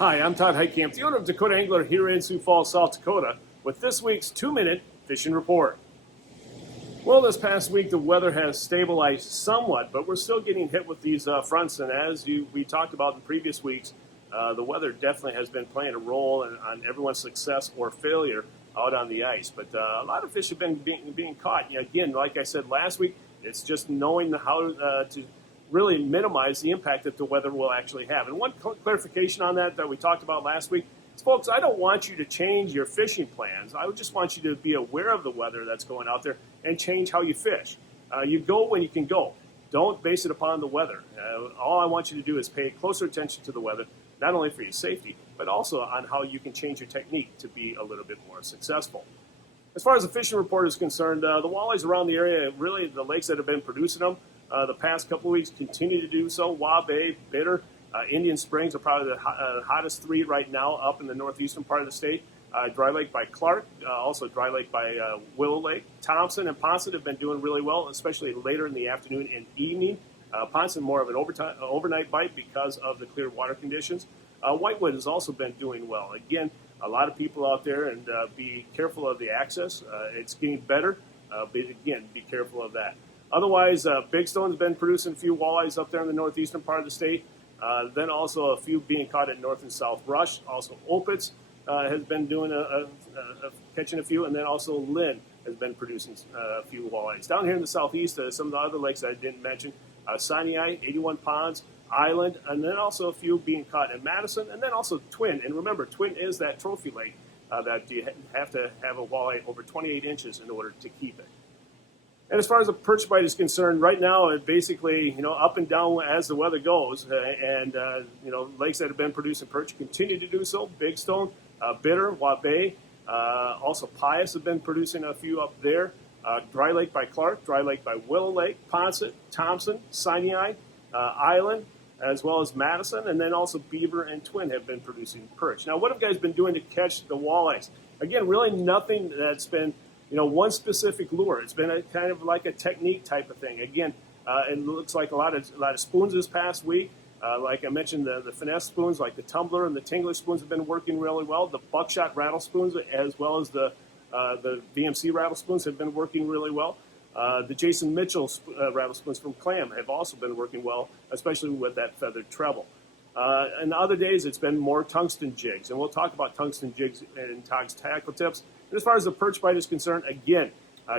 Hi, I'm Todd Heitkamp, the owner of Dakota Angler here in Sioux Falls, South Dakota, with this week's 2-minute fishing report. Well, this past week the weather has stabilized somewhat, but we're still getting hit with these fronts, and as we talked about in previous weeks, the weather definitely has been playing a role on everyone's success or failure out on the ice. But a lot of fish have been being caught. Again, like I said last week, it's just knowing how to really minimize the impact that the weather will actually have. And one clarification on that we talked about last week is, folks, I don't want you to change your fishing plans. I just want you to be aware of the weather that's going out there and change how you fish. You go when you can go. Don't base it upon the weather. All I want you to do is pay closer attention to the weather, not only for your safety, but also on how you can change your technique to be a little bit more successful. As far as the fishing report is concerned, the walleyes around the area, really the lakes that have been producing them, the past couple of weeks continue to do so. Walleye, Bitter, Indian Springs are probably the hottest three right now up in the northeastern part of the state. Dry Lake by Clark, also Dry Lake by Willow Lake. Thompson and Ponset have been doing really well, especially later in the afternoon and evening. Ponset more of an overnight bite because of the clear water conditions. Whitewood has also been doing well. Again, a lot of people out there, and be careful of the access. It's getting better, but again, be careful of that. Otherwise, Big Stone's been producing a few walleyes up there in the northeastern part of the state. Then also a few being caught at North and South Rush. Also Opitz has been doing catching a few, and then also Lynn has been producing a few walleyes. Down here in the southeast, some of the other lakes I didn't mention, Sinai, 81 Ponds, Island, and then also a few being caught in Madison, and then also Twin. And remember, Twin is that trophy lake that you have to have a walleye over 28 inches in order to keep it. And as far as the perch bite is concerned, right now it basically, up and down as the weather goes. Lakes that have been producing perch continue to do so. Big Stone, Bitter, Walleye, also Pius have been producing a few up there. Dry Lake by Clark, Dry Lake by Willow Lake, Ponset, Thompson, Sinai, Island, as well as Madison, and then also Beaver and Twin have been producing perch. Now, what have you guys been doing to catch the walleyes? Again, really nothing that's been one specific lure. It's been a kind of like a technique type of thing. Again, it looks like a lot of spoons this past week. Like I mentioned, the finesse spoons, like the tumbler and the tingler spoons, have been working really well. The buckshot rattle spoons, as well as the VMC rattle spoons, have been working really well. The Jason Mitchell rattle spoons from Clam have also been working well, especially with that feathered treble. And the other days, it's been more tungsten jigs, and we'll talk about tungsten jigs in Todd's tackle tips. And as far as the perch bite is concerned, again,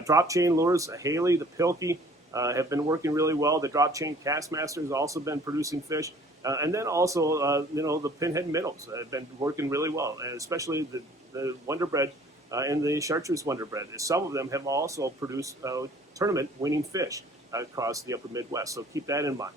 drop chain lures, Haley, the Pilkey, have been working really well. The drop chain Castmaster has also been producing fish. And then also, the pinhead minnows have been working really well, and especially the Wonder Bread and the Chartreuse Wonder Bread. Some of them have also produced tournament-winning fish across the upper Midwest, so keep that in mind.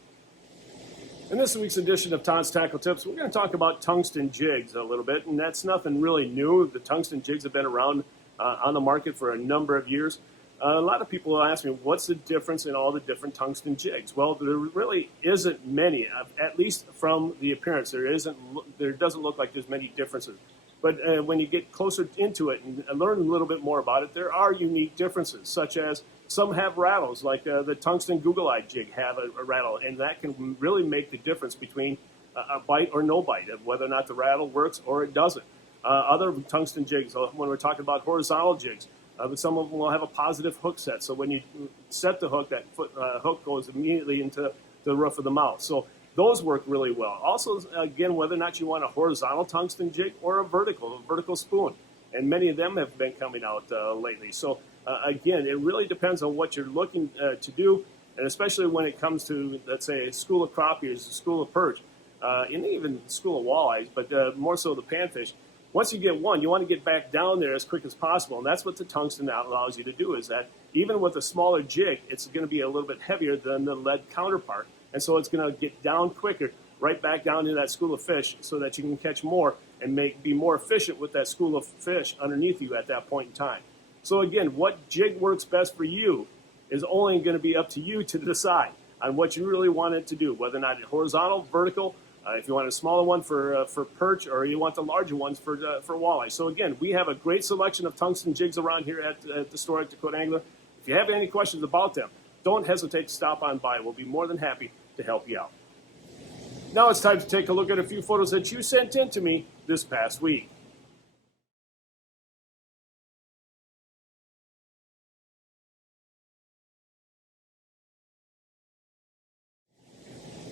In this week's edition of Todd's Tackle Tips, we're going to talk about tungsten jigs a little bit, and that's nothing really new. The tungsten jigs have been around on the market for a number of years. A lot of people ask me, what's the difference in all the different tungsten jigs? Well, there really isn't many, at least from the appearance. There doesn't look like there's many differences. But when you get closer into it and learn a little bit more about it, there are unique differences, such as some have rattles, like the tungsten Google-Eye jig have a rattle, and that can really make the difference between a bite or no bite, of whether or not the rattle works or it doesn't. Other tungsten jigs, when we're talking about horizontal jigs, but some of them will have a positive hook set. So when you set the hook, that hook goes immediately into the roof of the mouth. So those work really well. Also, again, whether or not you want a horizontal tungsten jig or a vertical spoon. And many of them have been coming out lately. So again, it really depends on what you're looking to do, and especially when it comes to, let's say, a school of crappies, a school of perch, and even a school of walleyes, but more so the panfish. Once you get one, you want to get back down there as quick as possible, and that's what the tungsten allows you to do, is that even with a smaller jig, it's going to be a little bit heavier than the lead counterpart, and so it's going to get down quicker, right back down to that school of fish, so that you can catch more and be more efficient with that school of fish underneath you at that point in time. So again, what jig works best for you is only going to be up to you to decide on what you really want it to do, whether or not horizontal, vertical, if you want a smaller one for perch, or you want the larger ones for walleye. So again, we have a great selection of tungsten jigs around here at the store at Dakota Angler. If you have any questions about them, don't hesitate to stop on by. We'll be more than happy to help you out. Now it's time to take a look at a few photos that you sent in to me this past week.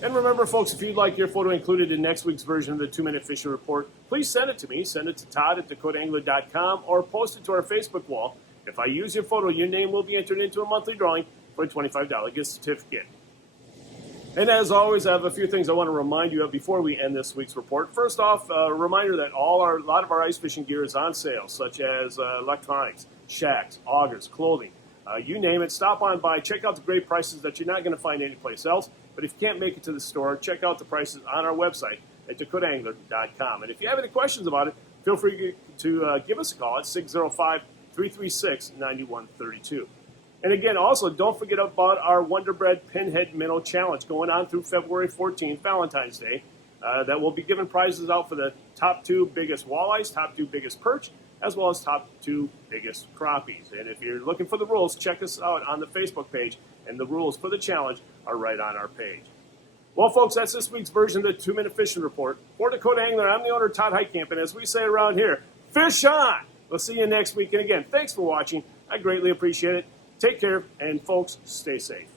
And remember, folks, if you'd like your photo included in next week's version of the 2-Minute Fishing Report, please send it to me. Send it to Todd at dakotaangler.com or post it to our Facebook wall. If I use your photo, your name will be entered into a monthly drawing for a $25 gift certificate. And as always, I have a few things I want to remind you of before we end this week's report. First off, a reminder that a lot of our ice fishing gear is on sale, such as electronics, shacks, augers, clothing, you name it. Stop on by, check out the great prices that you're not going to find anyplace else. But if you can't make it to the store, check out the prices on our website at dakotaangler.com. And if you have any questions about it, feel free to give us a call at 605-336-9132. And again, also, don't forget about our Wonder Bread Pinhead Minnow Challenge going on through February 14th, Valentine's Day. That will be giving prizes out for the top 2 biggest walleyes, top 2 biggest perch, as well as top 2 biggest crappies. And if you're looking for the rules, check us out on the Facebook page, and the rules for the challenge are right on our page. Well, folks, that's this week's version of the 2-Minute Fishing Report. For Dakota Angler, I'm the owner, Todd Heitkamp, and as we say around here, fish on! We'll see you next week. And again, thanks for watching. I greatly appreciate it. Take care, and folks, stay safe.